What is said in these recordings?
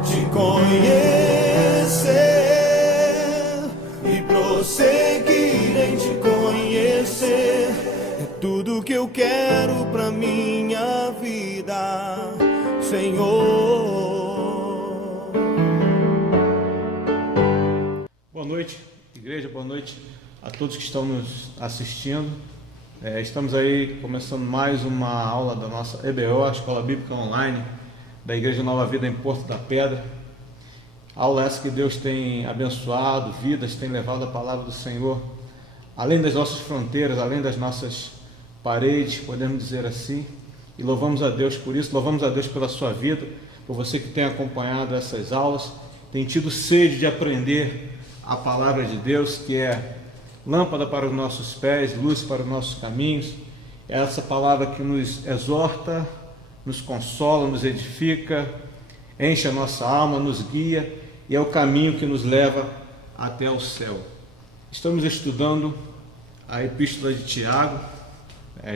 te conhecer e prosseguir em te conhecer. É tudo que eu quero pra minha vida, Senhor. Boa noite, igreja, boa noite a todos que estão nos assistindo. Estamos aí começando mais uma aula da nossa EBO, a Escola Bíblica Online, da Igreja Nova Vida em Porto da Pedra. Aula essa que Deus tem abençoado vidas, tem levado a palavra do Senhor além das nossas fronteiras, além das nossas paredes, podemos dizer assim. E louvamos a Deus por isso, louvamos a Deus pela sua vida, por você que tem acompanhado essas aulas, tem tido sede de aprender a palavra de Deus, que é lâmpada para os nossos pés, luz para os nossos caminhos. É essa palavra que nos exorta, nos consola, nos edifica, enche a nossa alma, nos guia, e é o caminho que nos leva até o céu. Estamos estudando a Epístola de Tiago.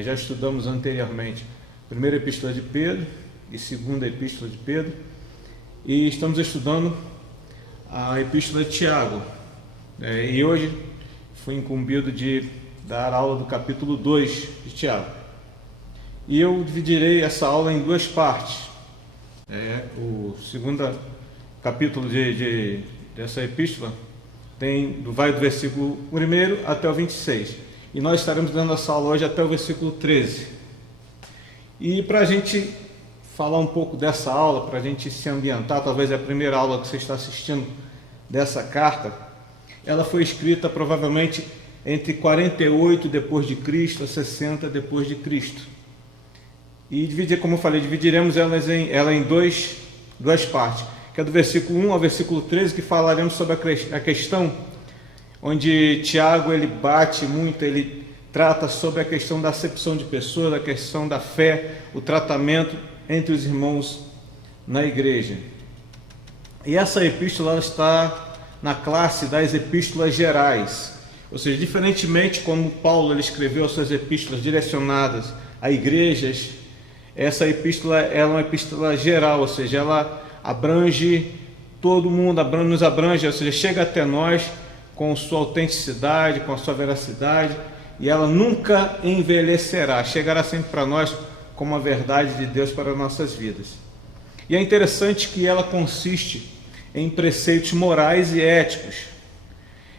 Já estudamos anteriormente a primeira Epístola de Pedro e segunda Epístola de Pedro, e estamos estudando a Epístola de Tiago. E hoje fui incumbido de dar aula do capítulo 2 de Tiago. E eu dividirei essa aula em duas partes. O segundo capítulo dessa epístola vai do versículo 1 até o 26. E nós estaremos dando essa aula hoje até o versículo 13. E para a gente falar um pouco dessa aula, para a gente se ambientar, talvez é a primeira aula que você está assistindo dessa carta, ela foi escrita provavelmente entre 48 depois de Cristo a 60 depois de Cristo. E como eu falei, dividiremos ela em duas partes, que é do versículo 1 ao versículo 13, que falaremos sobre a questão onde Tiago ele bate muito, ele trata sobre a questão da acepção de pessoas, a questão da fé, o tratamento entre os irmãos na igreja. E essa epístola ela está na classe das epístolas gerais, ou seja, diferentemente como Paulo ele escreveu as suas epístolas direcionadas a igrejas, essa epístola é uma epístola geral, ou seja, ela abrange todo mundo, nos abrange, ou seja, chega até nós com sua autenticidade, com a sua veracidade, e ela nunca envelhecerá, chegará sempre para nós como a verdade de Deus para as nossas vidas. E é interessante que ela consiste em preceitos morais e éticos,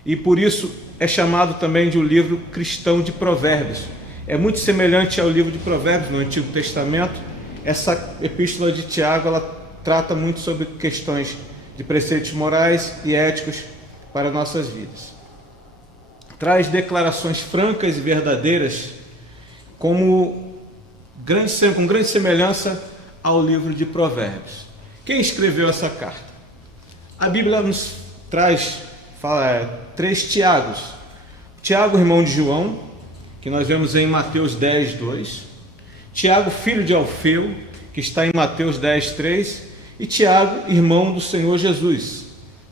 e por isso é chamado também de um livro cristão de provérbios. É muito semelhante ao livro de Provérbios no Antigo Testamento. Essa epístola de Tiago ela trata muito sobre questões de preceitos morais e éticos para nossas vidas. Traz declarações francas e verdadeiras com grande semelhança ao livro de Provérbios. Quem escreveu essa carta? A Bíblia nos fala três Tiagos. Tiago, irmão de João, que nós vemos em Mateus 10, 2. Tiago, filho de Alfeu, que está em Mateus 10, 3. E Tiago, irmão do Senhor Jesus,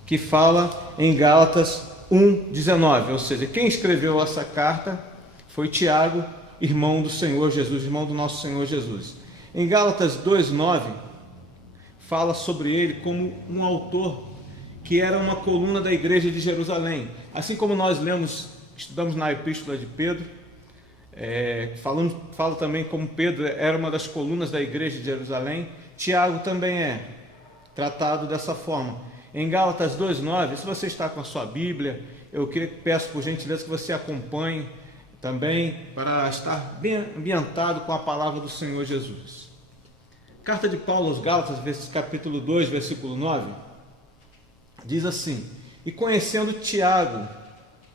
que fala em Gálatas 1, 19. Ou seja, quem escreveu essa carta foi Tiago, irmão do Senhor Jesus, irmão do nosso Senhor Jesus. Em Gálatas 2, 9, fala sobre ele como um autor que era uma coluna da igreja de Jerusalém. Assim como nós estudamos na epístola de Pedro, fala também como Pedro era uma das colunas da igreja de Jerusalém, Tiago também é tratado dessa forma. Em Gálatas 2,9, se você está com a sua Bíblia, eu peço por gentileza que você acompanhe também para estar bem ambientado com a palavra do Senhor Jesus. Carta de Paulo aos Gálatas, capítulo 2, versículo 9, diz assim: E conhecendo Tiago,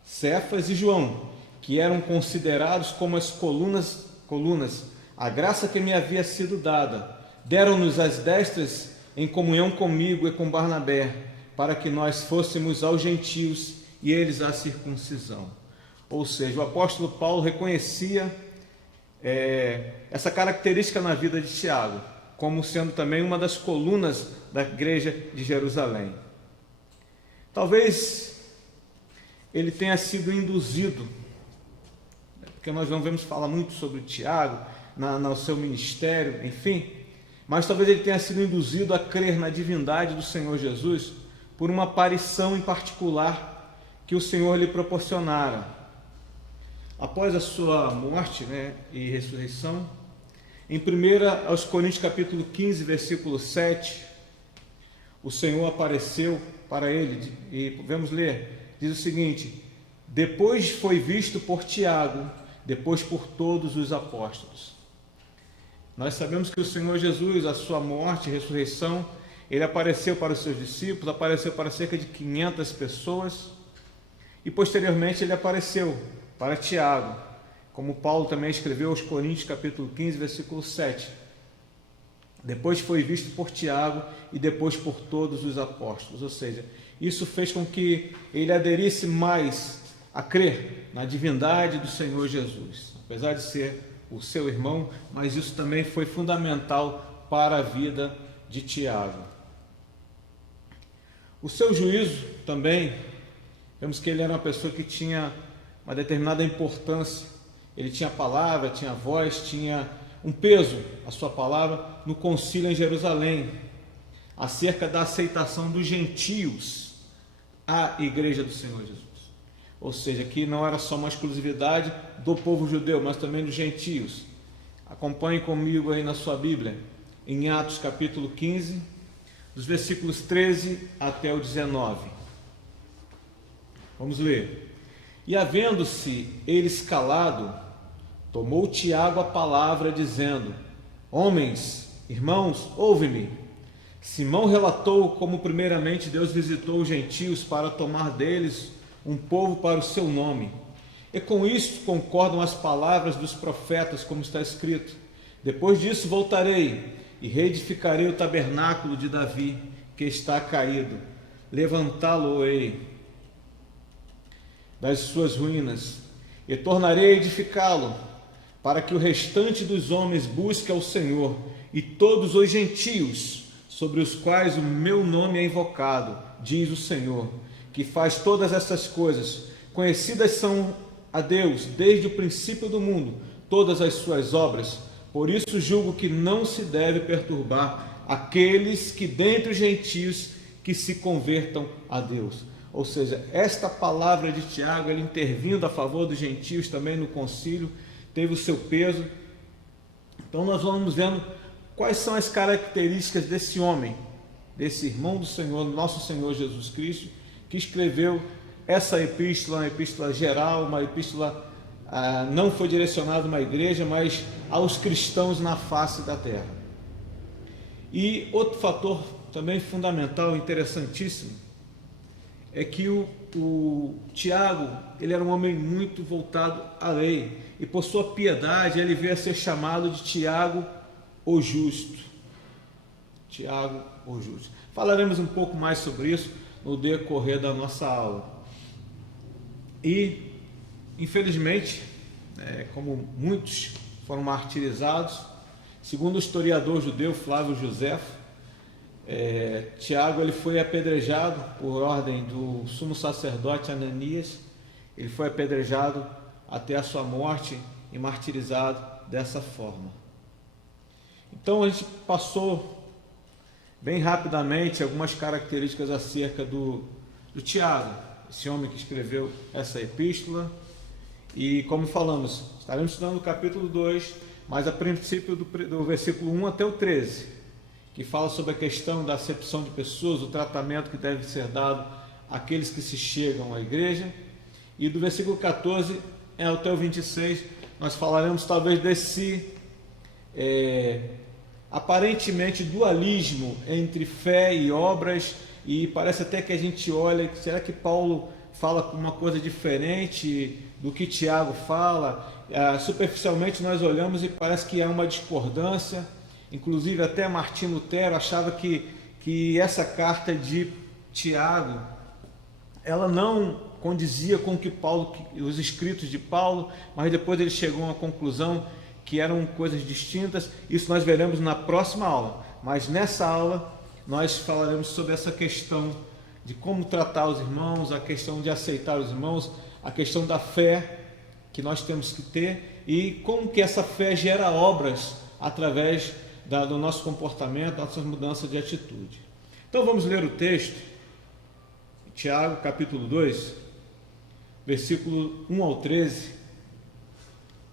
Cefas e João, que eram considerados como as colunas, a graça que me havia sido dada, deram-nos as destras em comunhão comigo e com Barnabé, para que nós fôssemos aos gentios e eles à circuncisão. Ou seja, o apóstolo Paulo reconhecia essa característica na vida de Tiago, como sendo também uma das colunas da igreja de Jerusalém. Talvez ele tenha sido induzido, porque nós não vamos falar muito sobre Tiago, no seu ministério, enfim, mas talvez ele tenha sido induzido a crer na divindade do Senhor Jesus por uma aparição em particular que o Senhor lhe proporcionara. Após a sua morte, e ressurreição, em 1 aos Coríntios capítulo 15, versículo 7, o Senhor apareceu para ele, e vamos ler, diz o seguinte: depois foi visto por Tiago, depois por todos os apóstolos. Nós sabemos que o Senhor Jesus, a sua morte e ressurreição, ele apareceu para os seus discípulos, apareceu para cerca de 500 pessoas, e posteriormente ele apareceu para Tiago, como Paulo também escreveu aos Coríntios capítulo 15, versículo 7. Depois foi visto por Tiago e depois por todos os apóstolos. Ou seja, isso fez com que ele aderisse mais a crer na divindade do Senhor Jesus, apesar de ser o seu irmão, mas isso também foi fundamental para a vida de Tiago. O seu juízo também, vemos que ele era uma pessoa que tinha uma determinada importância. Ele tinha palavra, tinha voz, tinha um peso, a sua palavra, no concílio em Jerusalém, acerca da aceitação dos gentios à igreja do Senhor Jesus. Ou seja, que não era só uma exclusividade do povo judeu, mas também dos gentios. Acompanhe comigo aí na sua Bíblia, em Atos capítulo 15, dos versículos 13 até o 19. Vamos ler. E havendo-se eles calado, tomou Tiago a palavra, dizendo: homens, irmãos, ouve-me. Simão relatou como primeiramente Deus visitou os gentios para tomar deles um povo para o seu nome. E com isto concordam as palavras dos profetas, como está escrito: depois disso voltarei e reedificarei o tabernáculo de Davi, que está caído, levantá-lo-ei das suas ruínas, e tornarei a edificá-lo, para que o restante dos homens busque ao Senhor, e todos os gentios sobre os quais o meu nome é invocado, diz o Senhor, que faz todas essas coisas. Conhecidas são a Deus desde o princípio do mundo todas as suas obras. Por isso julgo que não se deve perturbar aqueles que dentre os gentios que se convertam a Deus. Ou seja, esta palavra de Tiago, ele intervindo a favor dos gentios também no concílio, teve o seu peso. Então nós vamos vendo quais são as características desse homem, desse irmão do Senhor, nosso Senhor Jesus Cristo, que escreveu essa epístola, uma epístola geral, uma epístola não foi direcionada a uma igreja, mas aos cristãos na face da terra. E outro fator também fundamental, interessantíssimo, é que o Tiago, ele era um homem muito voltado à lei, e por sua piedade ele veio a ser chamado de Tiago o Justo. Tiago o Justo. Falaremos um pouco mais sobre isso no decorrer da nossa aula. E, infelizmente, como muitos foram martirizados, segundo o historiador judeu Flávio Josefo, Tiago ele foi apedrejado por ordem do sumo sacerdote Ananias. Ele foi apedrejado até a sua morte e martirizado dessa forma. Então a gente passou bem rapidamente algumas características acerca do Tiago, esse homem que escreveu essa epístola. E como falamos, estaremos estudando o capítulo 2, mas a princípio do versículo 1 até o 13, que fala sobre a questão da acepção de pessoas, o tratamento que deve ser dado àqueles que se chegam à igreja. E do versículo 14 até o 26, nós falaremos talvez desse aparentemente dualismo entre fé e obras, e parece até que a gente olha, será que Paulo fala uma coisa diferente do que Tiago fala? Superficialmente nós olhamos e parece que há uma discordância. Inclusive até Martinho Lutero achava que essa carta de Tiago, ela não condizia com os escritos de Paulo, mas depois ele chegou a uma conclusão que eram coisas distintas. Isso nós veremos na próxima aula, mas nessa aula nós falaremos sobre essa questão de como tratar os irmãos, a questão de aceitar os irmãos, a questão da fé que nós temos que ter e como que essa fé gera obras através do nosso comportamento, da nossa mudança de atitude. Então vamos ler o texto, Tiago capítulo 2, versículo 1 ao 13.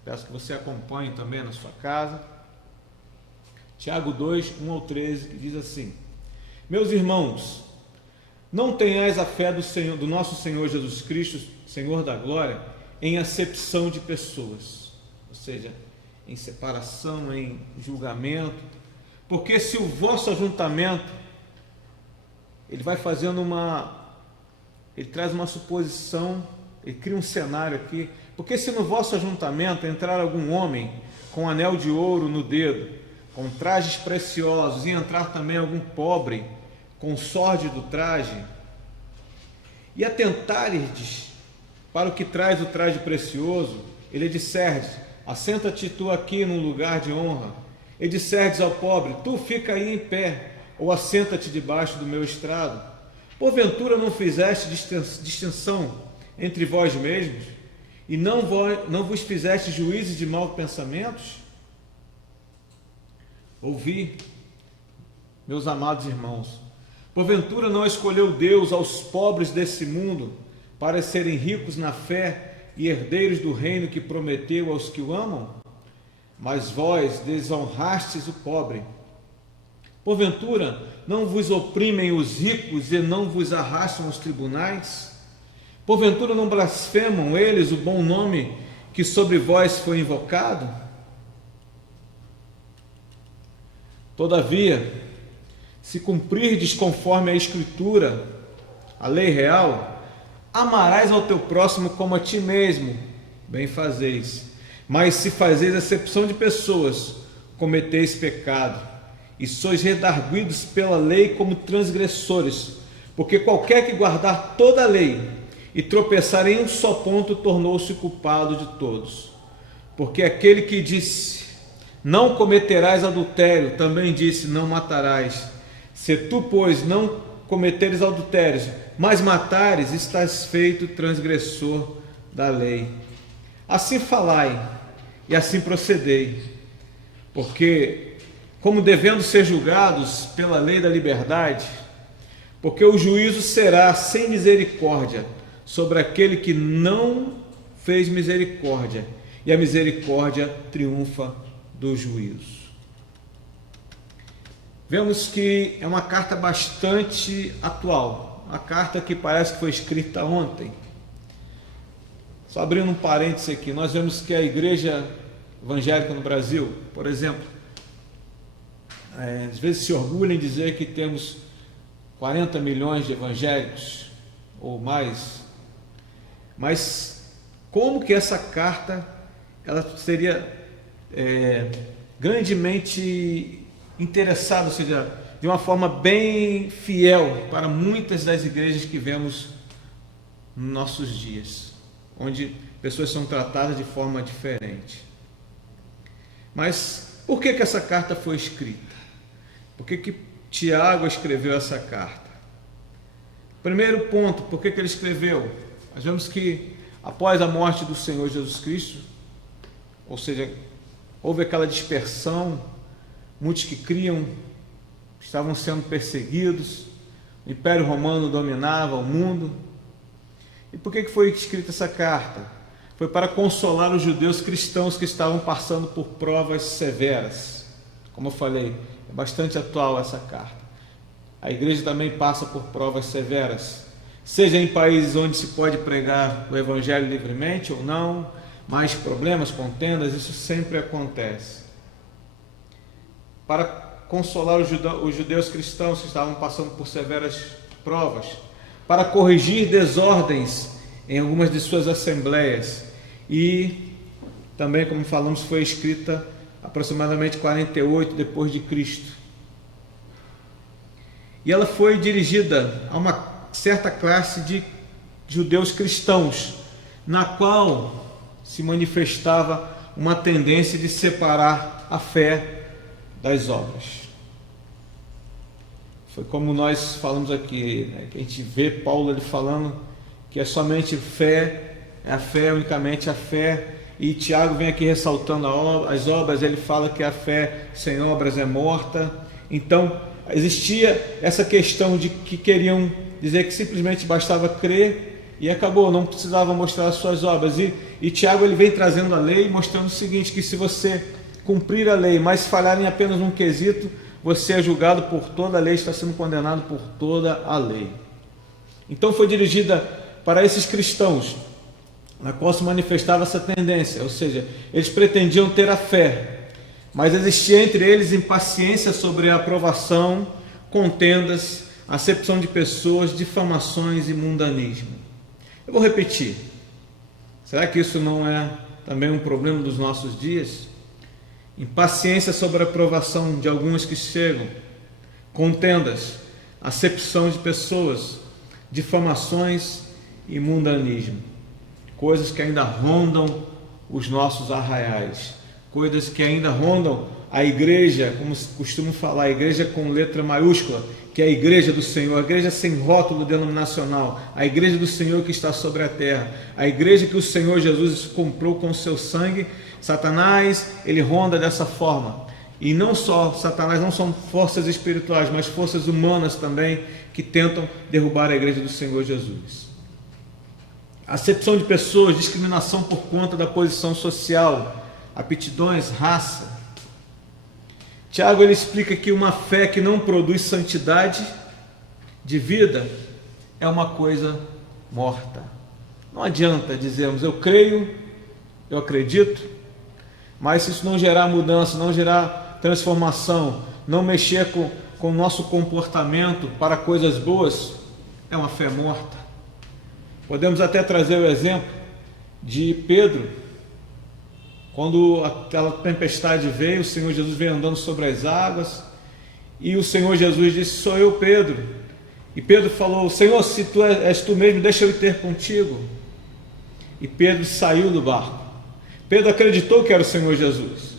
Peço que você acompanhe também na sua casa. Tiago 2, 1 ao 13, que diz assim: Meus irmãos, não tenhais a fé do nosso Senhor Jesus Cristo, Senhor da glória, em acepção de pessoas, ou seja, em separação, em julgamento, porque se o vosso ajuntamento, ele vai fazendo ele traz uma suposição, ele cria um cenário aqui, porque se no vosso ajuntamento entrar algum homem com anel de ouro no dedo, com trajes preciosos, e entrar também algum pobre com sórdido traje, e atentardes para o que traz o traje precioso, ele disserdes: assenta-te tu aqui num lugar de honra, e disserdes ao pobre: tu fica aí em pé, ou assenta-te debaixo do meu estrado. Porventura não fizeste distinção entre vós mesmos, e não vos fizeste juízes de maus pensamentos? Ouvi, meus amados irmãos, porventura não escolheu Deus aos pobres desse mundo para serem ricos na fé e herdeiros do reino que prometeu aos que o amam? Mas vós desonrastes o pobre. Porventura não vos oprimem os ricos e não vos arrastam aos tribunais? Porventura não blasfemam eles o bom nome que sobre vós foi invocado? Todavia, se cumprirdes conforme a Escritura, a lei real, amarás ao teu próximo como a ti mesmo, bem fazeis. Mas se fazeis acepção de pessoas, cometeis pecado, e sois redarguidos pela lei como transgressores, porque qualquer que guardar toda a lei e tropeçar em um só ponto, tornou-se culpado de todos. Porque aquele que disse: não cometerás adultério, também disse: não matarás. Se tu, pois, não cometeres adultério, mas matares, estás feito transgressor da lei. Assim falai e assim procedei, porque, como devendo ser julgados pela lei da liberdade, porque o juízo será sem misericórdia sobre aquele que não fez misericórdia, e a misericórdia triunfa do juízo. Vemos que é uma carta bastante atual, uma carta que parece que foi escrita ontem. Só abrindo um parênteses aqui, nós vemos que a igreja evangélica no Brasil, por exemplo, às vezes se orgulha em dizer que temos 40 milhões de evangélicos ou mais, mas como que essa carta ela seria grandemente interessada, ou seja, de uma forma bem fiel para muitas das igrejas que vemos nos nossos dias, onde pessoas são tratadas de forma diferente. Mas por que essa carta foi escrita? Por que Tiago escreveu essa carta? Primeiro ponto, por que ele escreveu? Nós vemos que após a morte do Senhor Jesus Cristo, ou seja, houve aquela dispersão, muitos que criam estavam sendo perseguidos, o Império Romano dominava o mundo. E por que foi escrita essa carta? Foi para consolar os judeus cristãos que estavam passando por provas severas. Como eu falei, é bastante atual essa carta. A igreja também passa por provas severas, seja em países onde se pode pregar o evangelho livremente ou não, mais problemas, contendas, isso sempre acontece. Para consolar os judeus cristãos que estavam passando por severas provas, para corrigir desordens em algumas de suas assembleias, e também, como falamos, foi escrita aproximadamente 48 depois de Cristo. E ela foi dirigida a uma certa classe de judeus cristãos, na qual se manifestava uma tendência de separar a fé das obras. Foi como nós falamos aqui, né, que a gente vê Paulo ele falando que é somente fé, é a fé, unicamente a fé, e Tiago vem aqui ressaltando as obras. Ele fala que a fé sem obras é morta. Então existia essa questão de que queriam dizer que simplesmente bastava crer e acabou, não precisava mostrar as suas obras. E Tiago ele vem trazendo a lei, mostrando o seguinte, que se você cumprir a lei, mas falhar em apenas um quesito, você é julgado por toda a lei, está sendo condenado por toda a lei. Então foi dirigida para esses cristãos, na qual se manifestava essa tendência, ou seja, eles pretendiam ter a fé, mas existia entre eles impaciência sobre a aprovação, contendas, acepção de pessoas, difamações e mundanismo. Eu vou repetir. Será que isso não é também um problema dos nossos dias? Impaciência sobre a aprovação de alguns que chegam, contendas, acepção de pessoas, difamações e mundanismo. Coisas que ainda rondam os nossos arraiais, coisas que ainda rondam a igreja, como se costuma falar, a igreja com letra maiúscula, que é a igreja do Senhor, a igreja sem rótulo denominacional, a igreja do Senhor que está sobre a terra, a igreja que o Senhor Jesus comprou com o seu sangue. Satanás, ele ronda dessa forma. E não só Satanás, não são forças espirituais, mas forças humanas também, que tentam derrubar a igreja do Senhor Jesus. Acepção de pessoas, discriminação por conta da posição social, aptidões, raça. Tiago ele explica que uma fé que não produz santidade de vida é uma coisa morta. Não adianta dizermos eu creio, eu acredito, mas se isso não gerar mudança, não gerar transformação, não mexer com o nosso comportamento para coisas boas, é uma fé morta. Podemos até trazer o exemplo de Pedro. Quando aquela tempestade veio, o Senhor Jesus veio andando sobre as águas, e o Senhor Jesus disse: sou eu, Pedro. E Pedro falou: Senhor, se tu és tu mesmo, deixa eu ir ter contigo. E Pedro saiu do barco. Pedro acreditou que era o Senhor Jesus.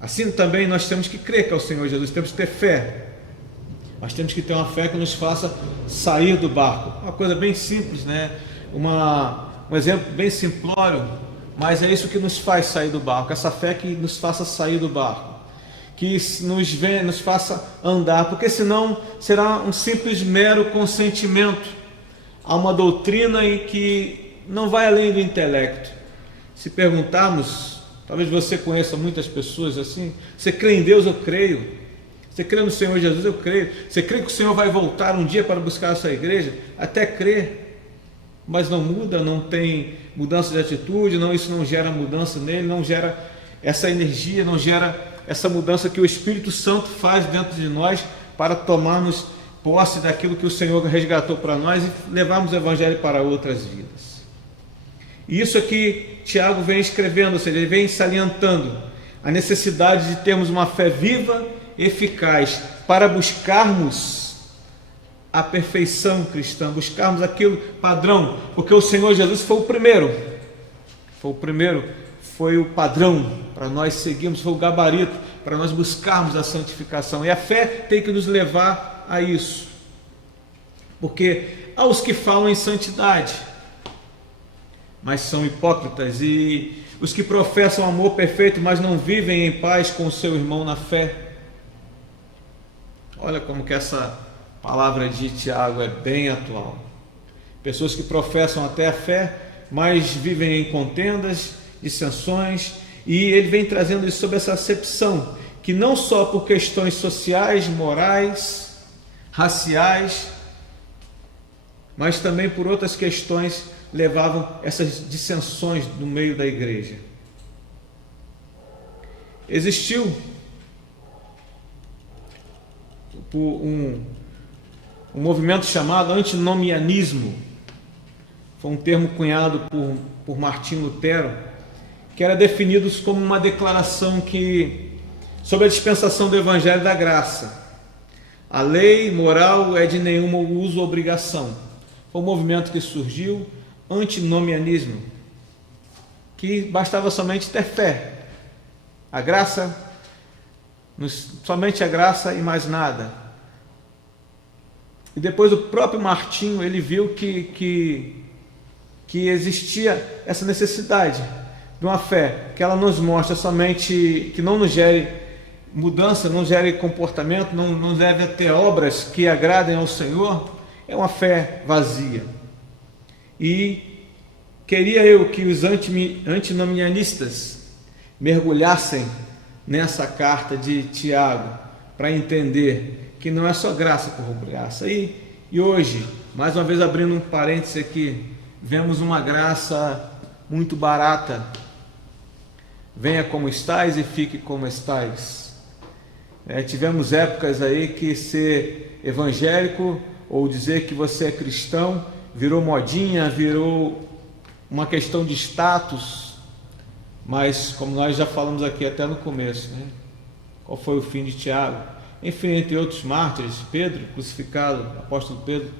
Assim também nós temos que crer que é o Senhor Jesus, temos que ter fé. Nós temos que ter uma fé que nos faça sair do barco. Uma coisa bem simples, né? Um exemplo bem simplório, mas é isso que nos faz sair do barco. Essa fé que nos faça sair do barco, que nos faça andar, porque senão será um simples mero consentimento a uma doutrina em que não vai além do intelecto. Se perguntarmos, talvez você conheça muitas pessoas assim: você crê em Deus? Eu creio. Você crê no Senhor Jesus? Eu creio. Você crê que o Senhor vai voltar um dia para buscar a sua igreja? Até crê, mas não muda, não tem mudança de atitude, isso não gera mudança nele, não gera essa energia, não gera essa mudança que o Espírito Santo faz dentro de nós para tomarmos posse daquilo que o Senhor resgatou para nós e levarmos o Evangelho para outras vidas. E isso aqui Tiago vem escrevendo, ou seja, ele vem salientando a necessidade de termos uma fé viva, eficaz, para buscarmos a perfeição cristã, buscarmos aquilo padrão, porque o Senhor Jesus foi o primeiro, foi o padrão para nós seguirmos, foi o gabarito para nós buscarmos a santificação, e a fé tem que nos levar a isso, porque há os que falam em santidade, mas são hipócritas, e os que professam amor perfeito, mas não vivem em paz com o seu irmão na fé. Olha como que essa palavra de Tiago é bem atual. Pessoas que professam até a fé, mas vivem em contendas, dissensões, e ele vem trazendo isso sobre essa acepção, que não só por questões sociais, morais, raciais, mas também por outras questões levavam essas dissensões no meio da igreja. Existiu um movimento chamado antinomianismo. Foi um termo cunhado por Martim Lutero, que era definido como uma declaração sobre a dispensação do Evangelho da Graça. A lei moral é de nenhuma uso ou obrigação. Foi um movimento que surgiu, antinomianismo, que bastava somente ter fé. A graça, somente a graça e mais nada. E depois o próprio Martinho, ele viu que existia essa necessidade de uma fé que ela nos mostra somente, que não nos gere mudança, não gere comportamento, não nos leve a ter obras que agradem ao Senhor, é uma fé vazia. E queria eu que os antinomianistas mergulhassem nessa carta de Tiago para entender que não é só graça por graça. E hoje, mais uma vez abrindo um parêntese aqui, vemos uma graça muito barata. Venha como estais e fique como estais. Tivemos épocas aí que ser evangélico ou dizer que você é cristão virou modinha, virou uma questão de status. Mas como nós já falamos aqui até no começo, qual foi o fim de Tiago? Enfim, entre outros mártires, Pedro crucificado, apóstolo Pedro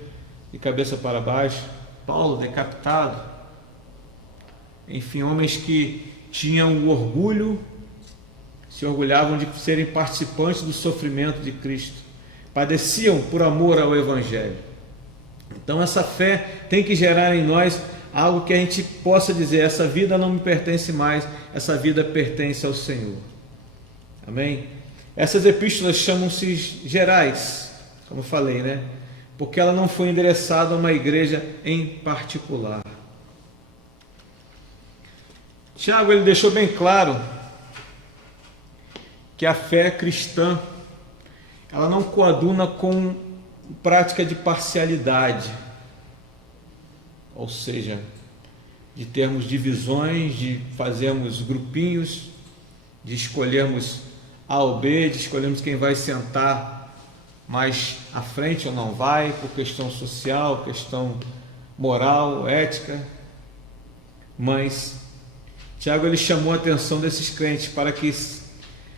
de cabeça para baixo, Paulo decapitado, enfim, homens que tinham o orgulho, se orgulhavam de serem participantes do sofrimento de Cristo, padeciam por amor ao Evangelho. Então essa fé tem que gerar em nós algo que a gente possa dizer: essa vida não me pertence mais, essa vida pertence ao Senhor. Amém? Essas epístolas chamam-se gerais, como eu falei, porque ela não foi endereçada a uma igreja em particular. Tiago, ele deixou bem claro que a fé cristã, ela não coaduna com prática de parcialidade, ou seja, de termos divisões, de fazermos grupinhos, de escolhermos A ou B, de escolhermos quem vai sentar mais à frente ou não vai, por questão social, questão moral, ética. Mas Tiago, ele chamou a atenção desses crentes para que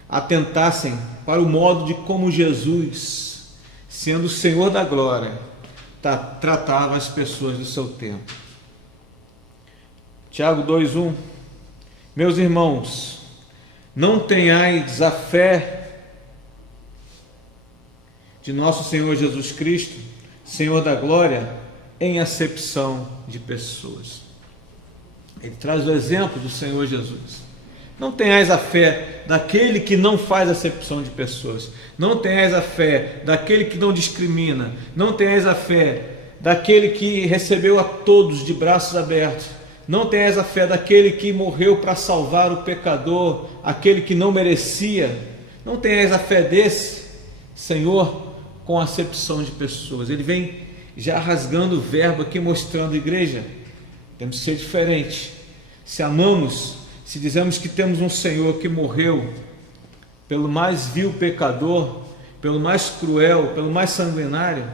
atentassem para o modo de como Jesus, sendo o Senhor da glória, tratava as pessoas do seu tempo. Tiago 2:1: Meus irmãos, não tenhais a fé de nosso Senhor Jesus Cristo, Senhor da glória, em acepção de pessoas. Ele traz o exemplo do Senhor Jesus. Não tenhais a fé daquele que não faz acepção de pessoas. Não tenhais a fé daquele que não discrimina. Não tenhais a fé daquele que recebeu a todos de braços abertos. Não tenhais a fé daquele que morreu para salvar o pecador, aquele que não merecia. Não tenhais a fé desse Senhor com acepção de pessoas. Ele vem já rasgando o verbo aqui, mostrando: igreja, temos que ser diferente. Se amamos, se dizemos que temos um Senhor que morreu pelo mais vil pecador, pelo mais cruel, pelo mais sanguinário,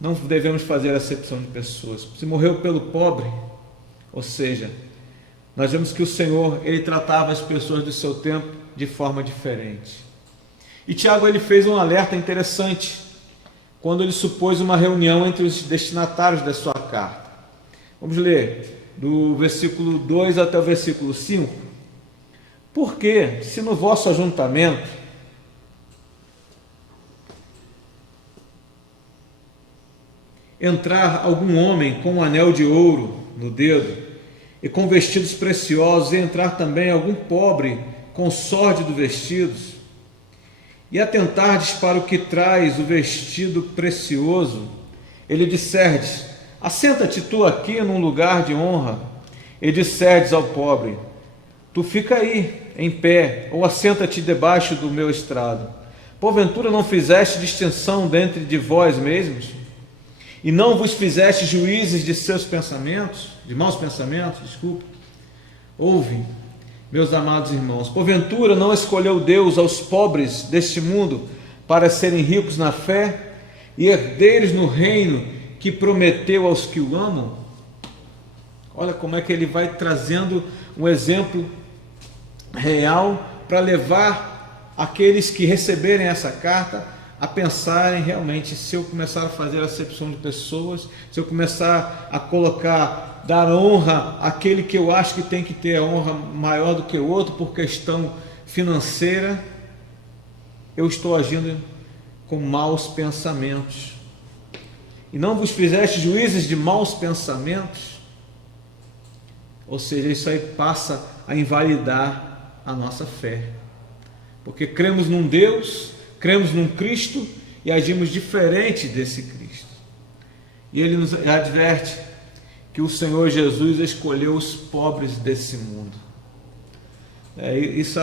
não devemos fazer acepção de pessoas. Se morreu pelo pobre, ou seja, nós vemos que o Senhor, ele tratava as pessoas do seu tempo de forma diferente. E Tiago, ele fez um alerta interessante quando ele supôs uma reunião entre os destinatários da sua carta. Vamos ler do versículo 2 até o versículo 5. Porque se no vosso ajuntamento entrar algum homem com um anel de ouro no dedo e com vestidos preciosos, e entrar também algum pobre com sórdido vestidos, e atentardes para o que traz o vestido precioso, ele disserdes: assenta-te tu aqui num lugar de honra, e disserdes ao pobre: tu fica aí em pé, ou assenta-te debaixo do meu estrado. Porventura não fizeste distinção dentre de vós mesmos, e não vos fizeste juízes de seus pensamentos, de maus pensamentos, Ouve, meus amados irmãos, porventura não escolheu Deus aos pobres deste mundo para serem ricos na fé e herdeiros no reino que prometeu aos que o amam? Olha como é que ele vai trazendo um exemplo real para levar aqueles que receberem essa carta a pensarem realmente: se eu começar a fazer acepção de pessoas, se eu começar a dar honra àquele que eu acho que tem que ter a honra maior do que o outro por questão financeira, eu estou agindo com maus pensamentos. E não vos fizeste juízes de maus pensamentos? Ou seja, isso aí passa a invalidar a nossa fé, porque cremos num Deus, cremos num Cristo e agimos diferente desse Cristo. E ele nos adverte que o Senhor Jesus escolheu os pobres desse mundo. Isso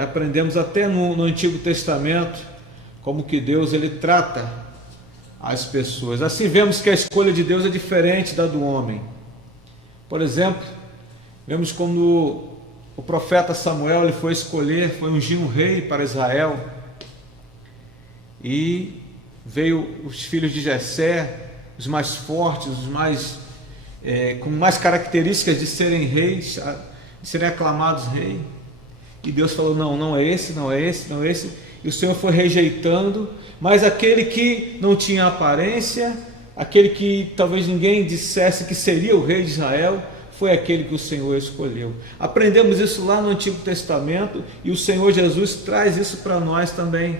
aprendemos até no Antigo Testamento, como que Deus ele trata as pessoas. Assim vemos que a escolha de Deus é diferente da do homem. Por exemplo, vemos quando o profeta Samuel ele foi ungir um rei para Israel, e veio os filhos de Jessé, os mais fortes, os mais com mais características de serem reis, de serem aclamados rei. E Deus falou: não é esse, não é esse, não é esse. E o Senhor foi rejeitando, mas aquele que não tinha aparência, aquele que talvez ninguém dissesse que seria o rei de Israel, foi aquele que o Senhor escolheu. Aprendemos isso lá no Antigo Testamento, e o Senhor Jesus traz isso para nós também.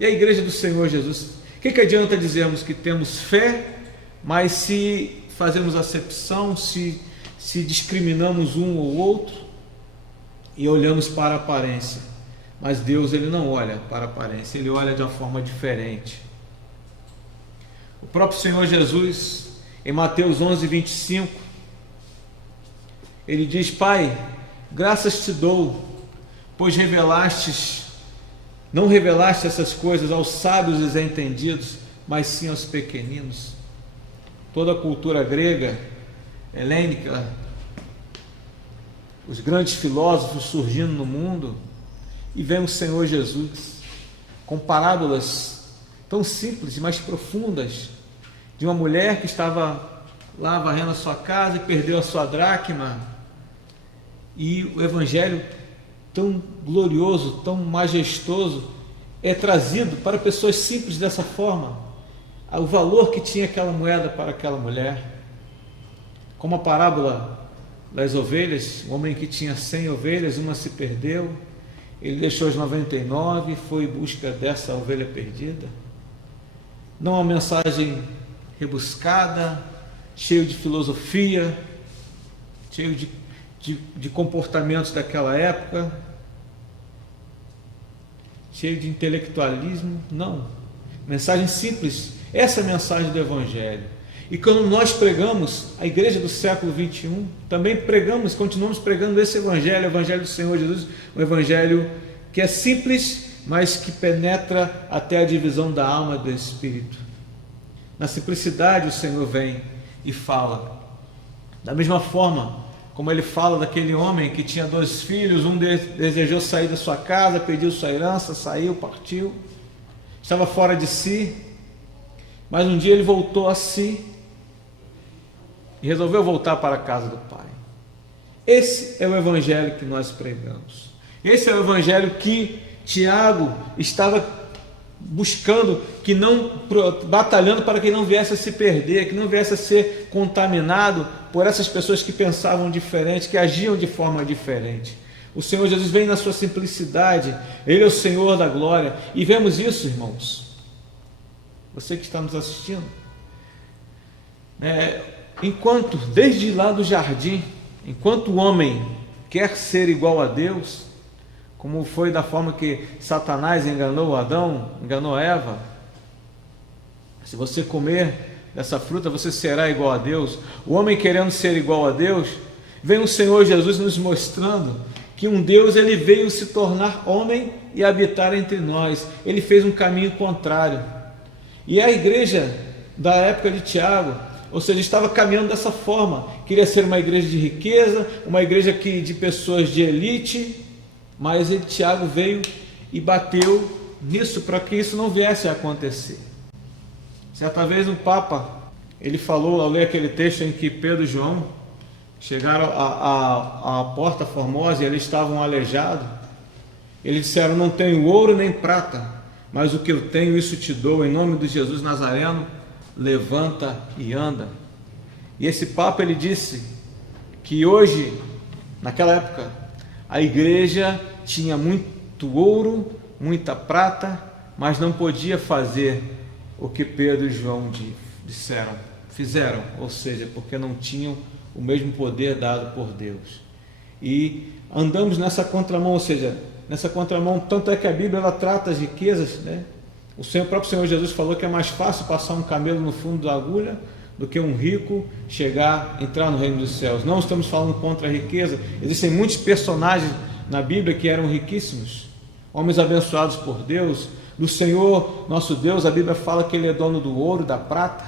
E a igreja do Senhor Jesus, o que adianta dizermos que temos fé, mas se fazemos acepção, se discriminamos um ou outro e olhamos para a aparência? Mas Deus ele não olha para a aparência, ele olha de uma forma diferente. O próprio Senhor Jesus, em Mateus 11:25, ele diz: Pai, graças te dou, pois não revelaste essas coisas aos sábios e entendidos, mas sim aos pequeninos. Toda a cultura grega, helênica, os grandes filósofos surgindo no mundo, e vem o Senhor Jesus com parábolas tão simples, mas profundas, de uma mulher que estava lá varrendo a sua casa e perdeu a sua dracma, e o evangelho tão glorioso, tão majestoso é trazido para pessoas simples dessa forma, o valor que tinha aquela moeda para aquela mulher. Como a parábola das ovelhas, o homem que tinha 100 ovelhas, uma se perdeu, ele deixou as 99 e foi em busca dessa ovelha perdida. Não uma mensagem rebuscada, cheio de filosofia, cheio de comportamentos daquela época, cheio de intelectualismo. Não, mensagem simples. Essa é a mensagem do Evangelho. E quando nós pregamos, a igreja do século 21, também continuamos pregando esse Evangelho, o Evangelho do Senhor Jesus, um Evangelho que é simples, mas que penetra até a divisão da alma e do espírito. Na simplicidade o Senhor vem e fala. Da mesma forma como ele fala daquele homem que tinha 2 filhos, um desejou sair da sua casa, pediu sua herança, saiu, partiu, estava fora de si, mas um dia ele voltou a si e resolveu voltar para a casa do Pai. Esse é o Evangelho que nós pregamos. Esse é o Evangelho que Tiago estava buscando, batalhando para que não viesse a se perder, que não viesse a ser contaminado por essas pessoas que pensavam diferente, que agiam de forma diferente. O Senhor Jesus vem na sua simplicidade, Ele é o Senhor da glória, e vemos isso, irmãos. Você que está nos assistindo, enquanto, desde lá do jardim, enquanto o homem quer ser igual a Deus, como foi da forma que Satanás enganou Adão, enganou Eva, se você comer dessa fruta, você será igual a Deus. O homem querendo ser igual a Deus, vem o Senhor Jesus nos mostrando que um Deus, ele veio se tornar homem e habitar entre nós. Ele fez um caminho contrário. E a igreja da época de Tiago, ou seja, estava caminhando dessa forma, queria ser uma igreja de riqueza, uma igreja de pessoas de elite, mas Tiago veio e bateu nisso para que isso não viesse a acontecer. Certa vez o Papa, ele falou, ao ler aquele texto em que Pedro e João chegaram à Porta Formosa e eles estavam aleijados, eles disseram: não tenho ouro nem prata, mas o que eu tenho, isso te dou, em nome de Jesus Nazareno, levanta e anda. E esse Papa, ele disse que hoje, naquela época, a igreja tinha muito ouro, muita prata, mas não podia fazer o que Pedro e João fizeram, ou seja, porque não tinham o mesmo poder dado por Deus. E andamos nessa contramão, ou seja, nessa contramão, tanto é que a Bíblia ela trata as riquezas, né? O próprio Senhor Jesus falou que é mais fácil passar um camelo no fundo da agulha do que um rico entrar no reino dos céus. Não estamos falando contra a riqueza. Existem muitos personagens na Bíblia que eram riquíssimos, homens abençoados por Deus. Do Senhor nosso Deus, a Bíblia fala que Ele é dono do ouro, da prata,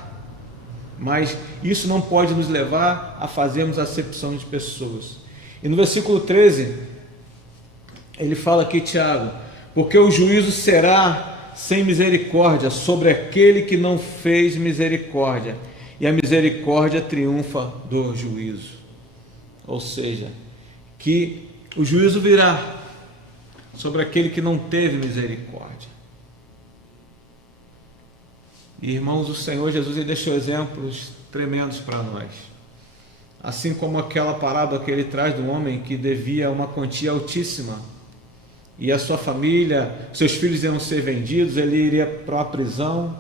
mas isso não pode nos levar a fazermos acepção de pessoas. E no versículo 13, ele fala aqui, Tiago, porque o juízo será sem misericórdia sobre aquele que não fez misericórdia, e a misericórdia triunfa do juízo. Ou seja, que o juízo virá sobre aquele que não teve misericórdia. E, irmãos, o Senhor Jesus ele deixou exemplos tremendos para nós. Assim como aquela parábola que ele traz do homem que devia uma quantia altíssima, e a sua família, seus filhos iam ser vendidos, ele iria para a prisão,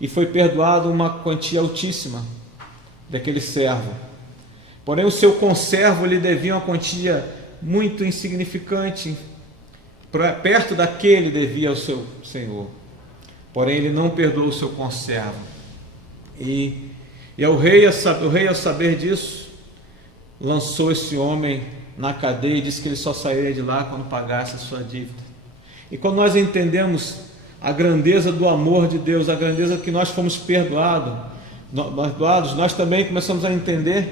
e foi perdoado uma quantia altíssima daquele servo. Porém, o seu conservo lhe devia uma quantia muito insignificante, perto da que ele devia ao seu senhor. Porém, ele não perdoou o seu conservo. E o rei, ao saber disso, lançou esse homem na cadeia e disse que ele só sairia de lá quando pagasse a sua dívida. E quando nós entendemos a grandeza do amor de Deus, a grandeza que nós fomos perdoados, nós também começamos a entender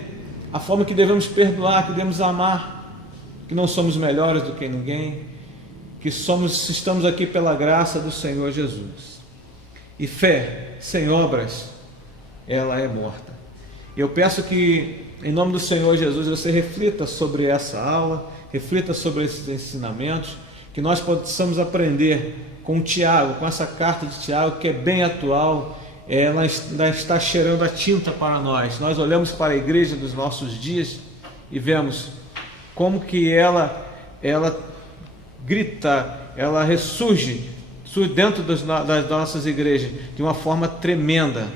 a forma que devemos perdoar, que devemos amar, que não somos melhores do que ninguém, que estamos aqui pela graça do Senhor Jesus. E fé sem obras, ela é morta. Eu peço que, em nome do Senhor Jesus, você reflita sobre essa aula, reflita sobre esses ensinamentos, que nós possamos aprender com Tiago, com essa carta de Tiago, que é bem atual, ela está cheirando a tinta para nós. Nós olhamos para a igreja dos nossos dias e vemos como que ela grita, ela ressurge dentro das nossas igrejas de uma forma tremenda,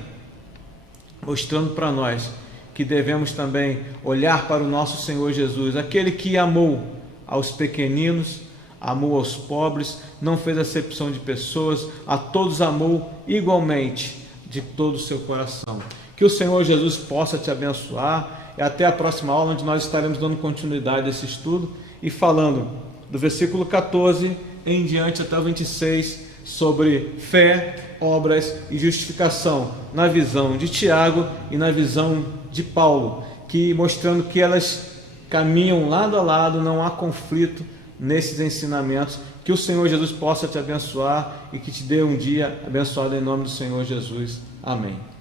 mostrando para nós que devemos também olhar para o nosso Senhor Jesus, aquele que amou aos pequeninos, amou aos pobres, não fez acepção de pessoas, a todos amou igualmente, de todo o seu coração. Que o Senhor Jesus possa te abençoar, e até a próxima aula, onde nós estaremos dando continuidade a esse estudo e falando do versículo 14 em diante até o 26, sobre fé, obras e justificação, na visão de Tiago e na visão de Paulo, que mostrando que elas caminham lado a lado, não há conflito nesses ensinamentos. Que o Senhor Jesus possa te abençoar e que te dê um dia abençoado em nome do Senhor Jesus. Amém.